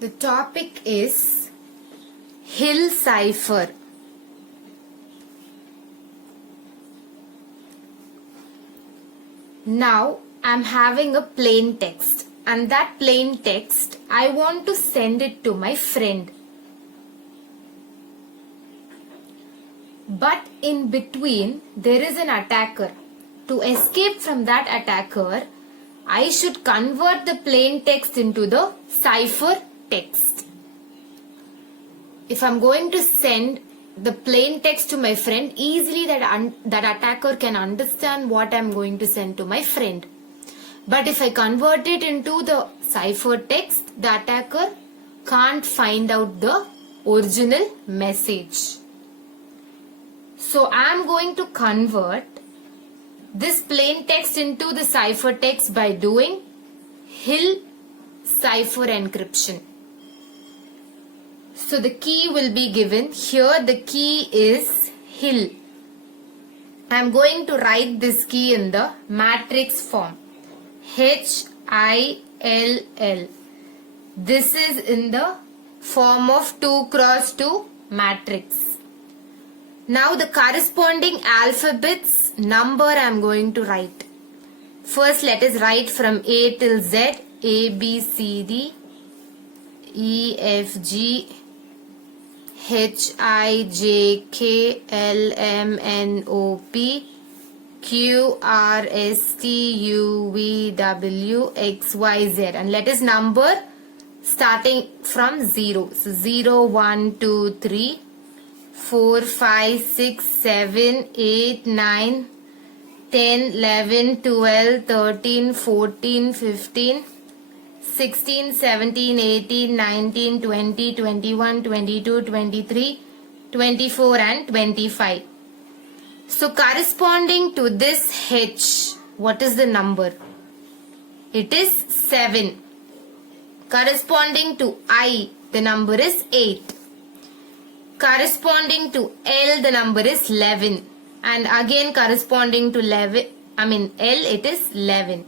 The topic is Hill cipher. Now I'm having a plain text, and that plain text I want to send it to my friend. But in between there is an attacker. To escape from that attacker, I should convert the plain text into the cipher text. If I'm going to send the plain text to my friend, easily that attacker can understand what I'm going to send to my friend. But if I convert it into the cipher text, the attacker can't find out the original message. So I'm going to convert this plain text into the cipher text by doing Hill cipher encryption. So the key will be given. Here the key is Hill. I am going to write this key in the matrix form. HILL. This is in the form of 2 cross 2 matrix. Now the corresponding alphabets number I am going to write. First let us write from A till Z. A, B, C, D, E, F, G, H, I, J, K, L, M, N, O, P, Q, R, S, T, U, V, W, X, Y, Z. And let us number starting from 0. So 0, 1, 2, 3, 4, 5, 6, 7, 8, 9, 10, 11, 12, 13, 14, 15, 16, 17, 18, 19, 20, 21, 22, 23, 24 and 25. So corresponding to this H, what is the number? It is 7. Corresponding to I, the number is 8. Corresponding to L, the number is 11. And again corresponding to L, it is 11.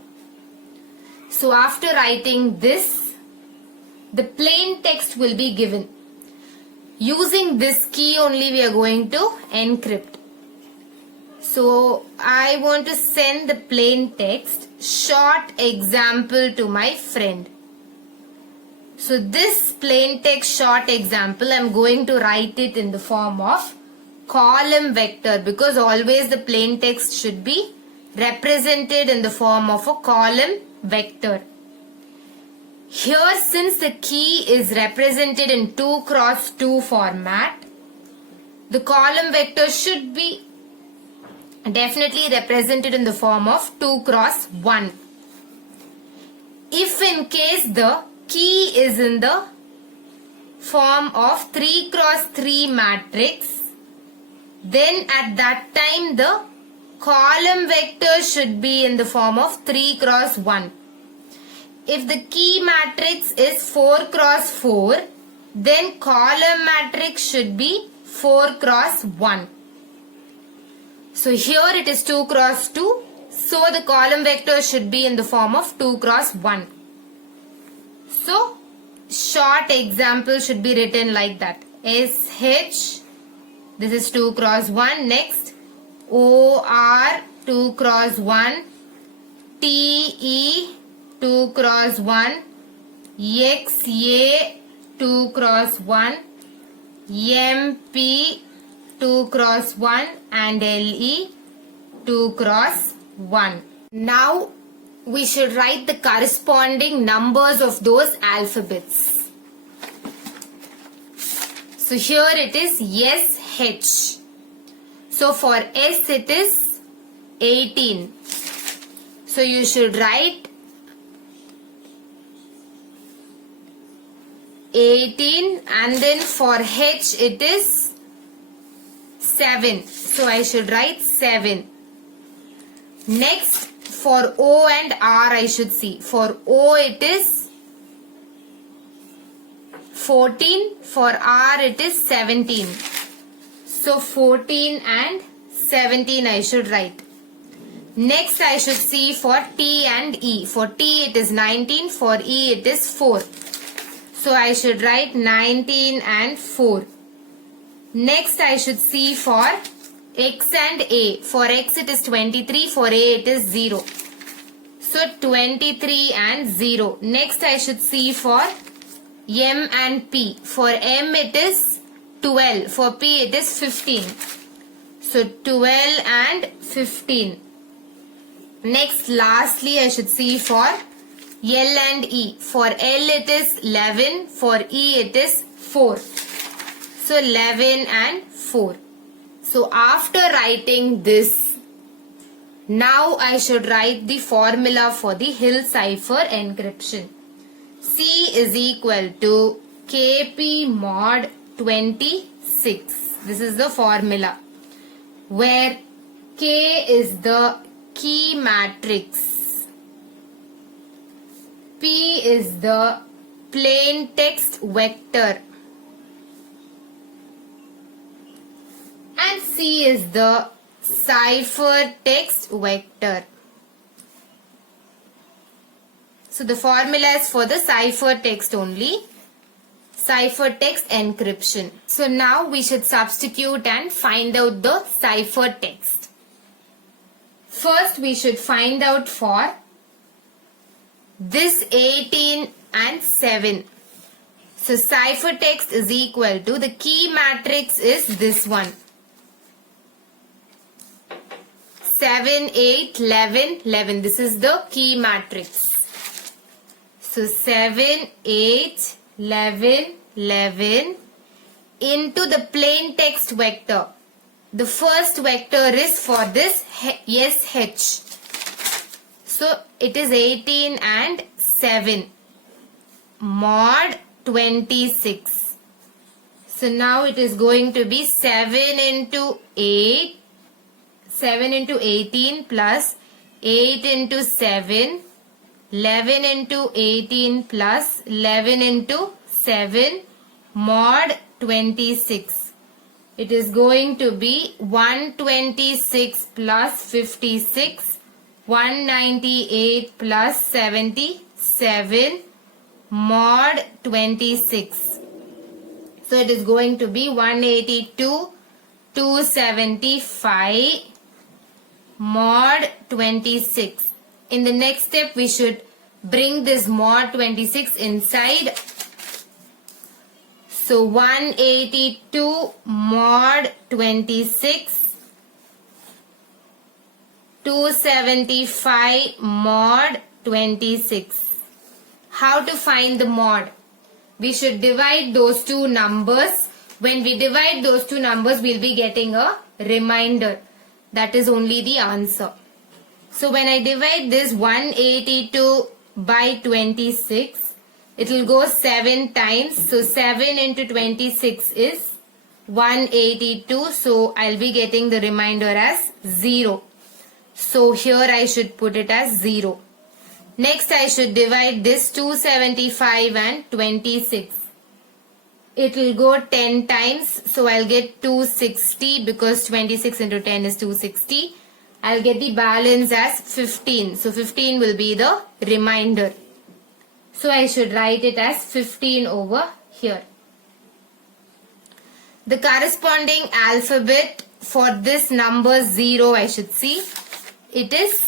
So after writing this, the plain text will be given. Using this key only we are going to encrypt. So I want to send the plain text short example to my friend. So this plain text short example I am going to write it in the form of column vector, because always the plain text should be represented in the form of a column vector. Here, since the key is represented in 2 cross 2 format, the column vector should be definitely represented in the form of 2 cross 1. If in case the key is in the form of 3 cross 3 matrix, then at that time the column vector should be in the form of 3 cross 1. If the key matrix is 4 cross 4, then column matrix should be 4 cross 1. So here it is 2 cross 2. So the column vector should be in the form of 2 cross 1. So short example should be written like that. SH, this is 2 cross 1. Next OR 2 cross 1, TE 2 cross 1, XA 2 cross 1, MP 2 cross 1 and LE 2 cross 1. Now we should write the corresponding numbers of those alphabets. So here it is SH. So for S it is 18. So you should write 18, and then for H it is 7. So I should write 7. Next for O and R I should see. For O it is 14. For R it is 17. So 14 and 17 I should write. Next I should see for T and E. For T it is 19. For E it is 4. So I should write 19 and 4. Next I should see for x and a. For x it is 23, for a it is 0. So 23 and 0. Next I should see for m and p. For m it is 12, for p it is 15. So 12 and 15. Next lastly I should see for L and E. For L it is 11, for E it is 4. So 11 and 4. So after writing this, now I should write the formula for the Hill cipher encryption. C is equal to KP mod 26. This is the formula, where K is the key matrix, P is the plain text vector, and C is the cipher text vector. So the formula is for the cipher text only, cipher text encryption. So now we should substitute and find out the cipher text. First we should find out for this 18 and 7. So cipher text is equal to, the key matrix is this one, 7, 8, 11, 11. This is the key matrix. So 7, 8, 11, 11 into the plain text vector. The first vector is for this SH. So it is 18 and 7 mod 26. So now it is going to be 7 into 8, 7 into 18 plus 8 into 7, 11 into 18 plus 11 into 7 mod 26. It is going to be 126 plus 56, 198 plus 77 mod 26. So it is going to be 182, 275 mod 26. In the next step we should bring this mod 26 inside. So 182 mod 26, 275 mod 26. How to find the mod? We should divide those two numbers. When we divide those two numbers, we'll be getting a remainder. That is only the answer. So when I divide this 182 by 26, it will go 7 times. So 7 into 26 is 182. So I'll be getting the remainder as 0. So here I should put it as 0. Next I should divide this 275 and 26. It will go 10 times. So I'll get 260 because 26 into 10 is 260. I'll get the balance as 15. So 15 will be the remainder. So I should write it as 15 over here. The corresponding alphabet for this number 0 I should see. It is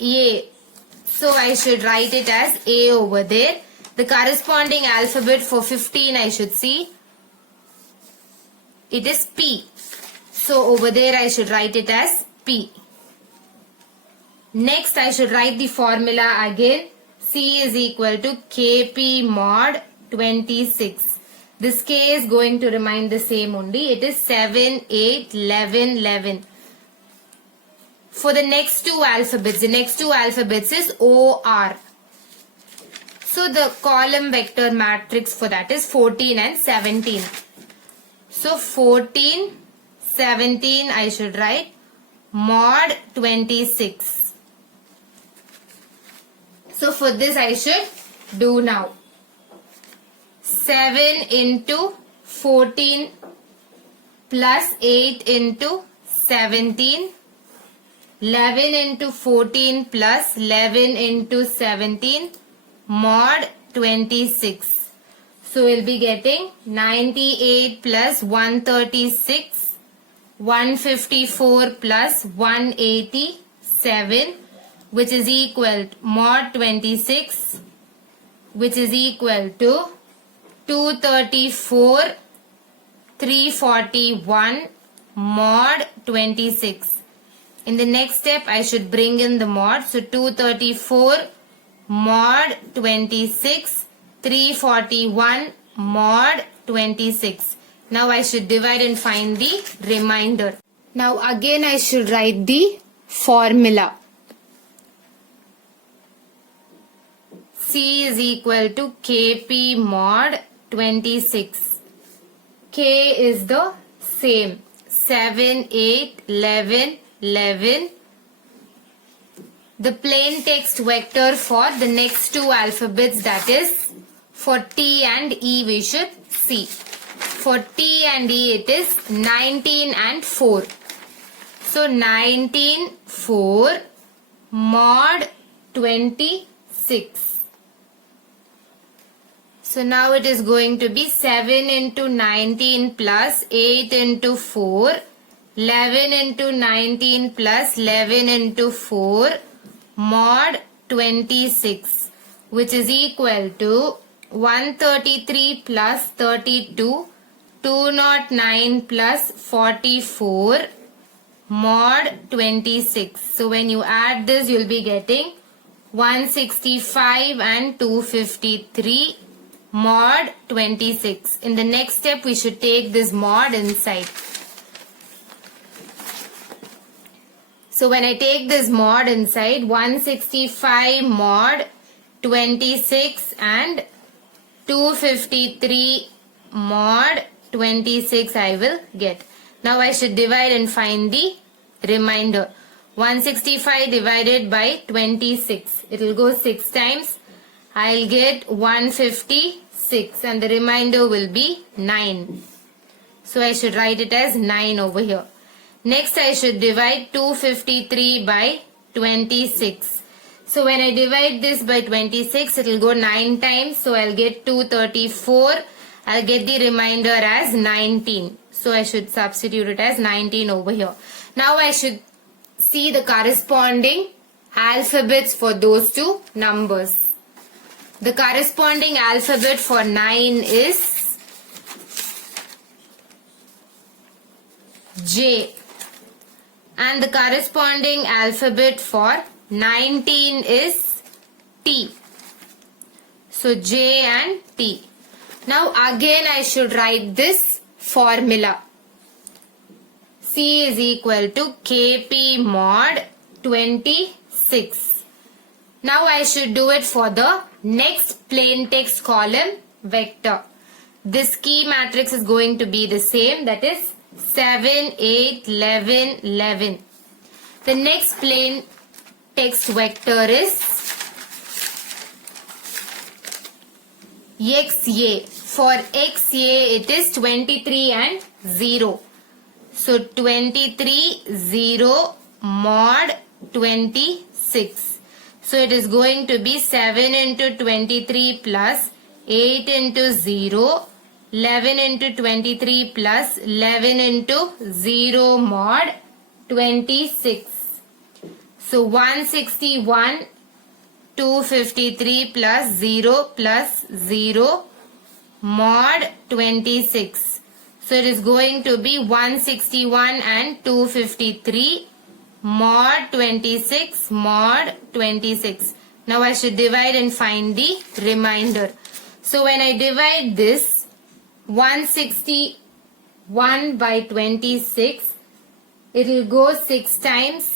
A. So I should write it as A over there. The corresponding alphabet for 15 I should see. It is P. So over there I should write it as P. Next I should write the formula again. C is equal to KP mod 26. This K is going to remain the same only. It is 7, 8, 11, 11. For the next two alphabets, the next two alphabets is OR. So the column vector matrix for that is 14 and 17. So 14, 17 I should write mod 26. So for this I should do now. 7 into 14 plus 8 into 17. 11 into 14 plus 11 into 17 mod 26. So we'll be getting 98 plus 136, 154 plus 187, which is equal to mod 26, which is equal to 234, 341 mod 26. In the next step, I should bring in the mod. So 234 mod 26, 341 mod 26. Now I should divide and find the remainder. Now again I should write the formula. C is equal to Kp mod 26. K is the same. 7, 8, 11, 11. The plain text vector for the next two alphabets, that is for T and E, we should see. For T and E it is 19 and 4. So 19, 4 mod 26. So now it is going to be 7 into 19 plus 8 into 4, 11 into 19 plus 11 into 4 mod 26, which is equal to 133 plus 32, 209 plus 44 mod 26. So when you add this, you will be getting 165 and 253 mod 26. In the next step, we should take this mod inside. So when I take this mod inside, 165 mod 26 and 253 mod 26 I will get. Now I should divide and find the remainder. 165 divided by 26. It will go 6 times. I'll get 156 and the remainder will be 9. So I should write it as 9 over here. Next I should divide 253 by 26. So when I divide this by 26, it will go 9 times. So I'll get 234. I'll get the remainder as 19. So I should substitute it as 19 over here. Now I should see the corresponding alphabets for those two numbers. The corresponding alphabet for 9 is J. And the corresponding alphabet for 19 is T. So J and T. Now again I should write this formula. C is equal to Kp mod 26. Now I should do it for the next plain text column vector. This key matrix is going to be the same, that is 7, 8, 11, 11. The next plain text vector is XA. For XA it is 23 and 0. So 23, 0 mod 26. So it is going to be 7 into 23 plus 8 into 0, 11 into 23 plus 11 into 0 mod 26. So 161, 253 plus 0 plus 0 mod 26. So it is going to be 161 and 253 mod 26 mod 26. Now I should divide and find the remainder. So when I divide this 161 by 26, it will go 6 times.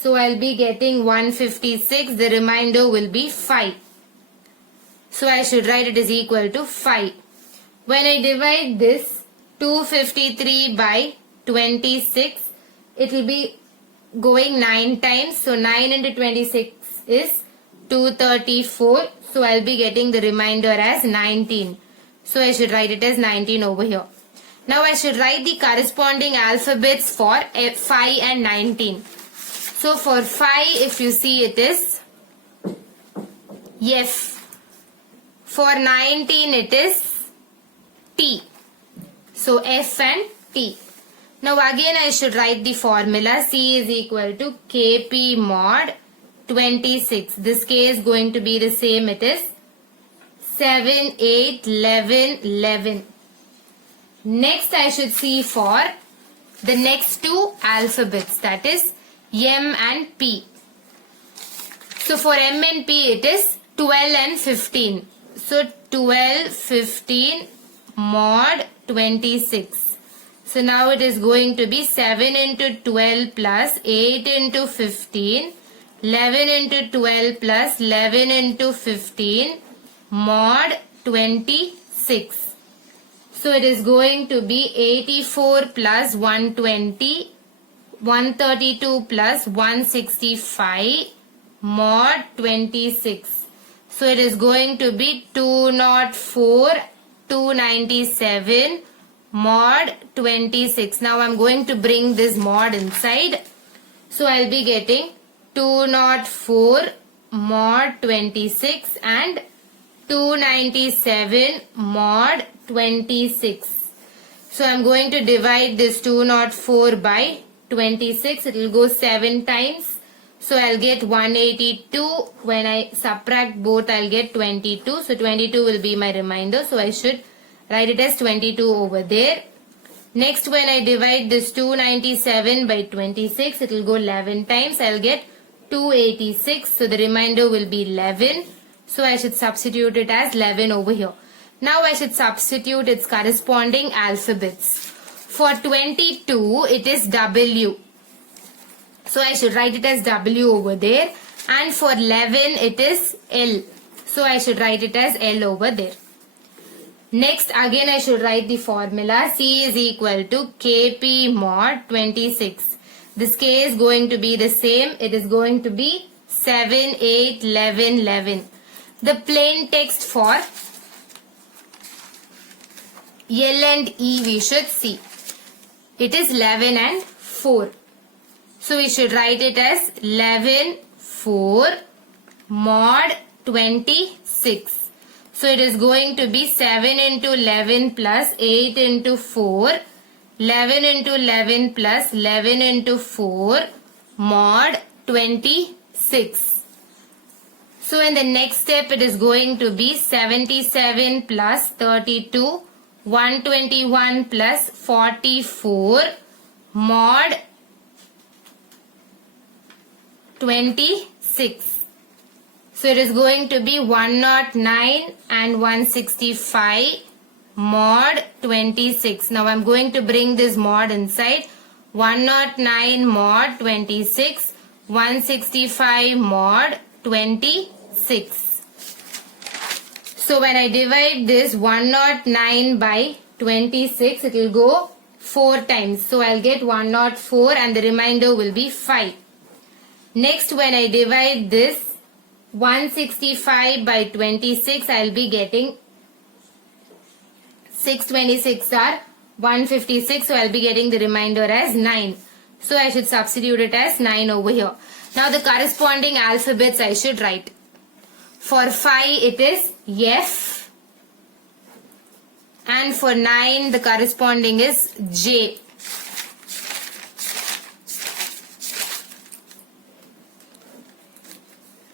So I'll be getting 156. The remainder will be 5. So I should write it as equal to 5. When I divide this 253 by 26, it will be going 9 times. So 9 into 26 is 234. So I'll be getting the remainder as 19. So I should write it as 19 over here. Now I should write the corresponding alphabets for 5 and 19. So for 5, if you see, it is F. For 19 it is T. So F and T. Now again I should write the formula. C is equal to Kp mod 26. This K is going to be the same. It is 7, 8, 11, 11. Next I should see for the next two alphabets, that is M and P. So for M and P it is 12 and 15. So 12, 15 mod 26. So now it is going to be 7 into 12 plus 8 into 15, 11 into 12 plus 11 into 15 mod 26. So it is going to be 84 plus 120, 132 plus 165 mod 26. So it is going to be 204, 297 mod 26. Now I am going to bring this mod inside. So I will be getting 204 mod 26 and 297 mod 26. So I am going to divide this 204 by 26. It will go 7 times. So I'll get 182. When I subtract both, I'll get 22. So 22 will be my remainder. So I should write it as 22 over there. Next, when I divide this 297 by 26, it will go 11 times. I'll get 286. So the remainder will be 11. So I should substitute it as 11 over here. Now I should substitute its corresponding alphabets. For 22, it is W. So I should write it as W over there. And for 11, it is L. So I should write it as L over there. Next, again I should write the formula. C is equal to Kp mod 26. This K is going to be the same. It is going to be 7, 8, 11, 11. The plain text for L and E we should see. It is 11 and 4. So we should write it as 11, 4 mod 26. So it is going to be 7 into 11 plus 8 into 4. 11 into 11 plus 11 into 4 mod 26. So in the next step it is going to be 77 plus 32. 121 plus 44 mod 26. So it is going to be 109 and 165 mod 26. Now I am going to bring this mod inside. 109 mod 26, 165 mod 26. So when I divide this 109 by 26, it will go 4 times. So I'll get 104 and the remainder will be 5. Next, when I divide this 165 by 26, I'll be getting 626 are 156. So I'll be getting the remainder as 9. So I should substitute it as 9 over here. Now the corresponding alphabets I should write. For 5 it is F. And for 9 the corresponding is J.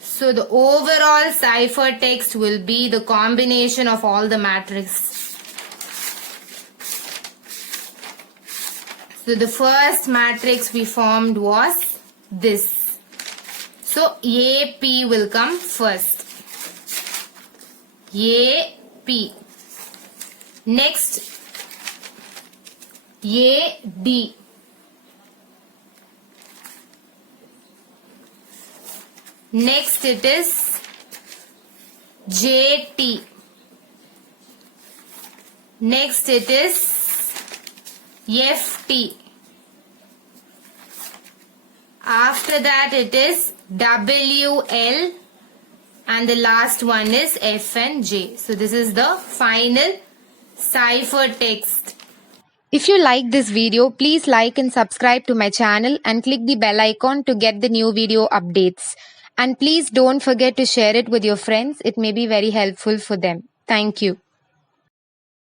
So the overall ciphertext will be the combination of all the matrices. So the first matrix we formed was this. So AP will come first. AP. Next AD. Next it is JT. Next it is FT. After that it is WL and the last one is F and J. So this is the final ciphertext. If you like this video, please like and subscribe to my channel and click the bell icon to get the new video updates. And please don't forget to share it with your friends. It may be very helpful for them. Thank you.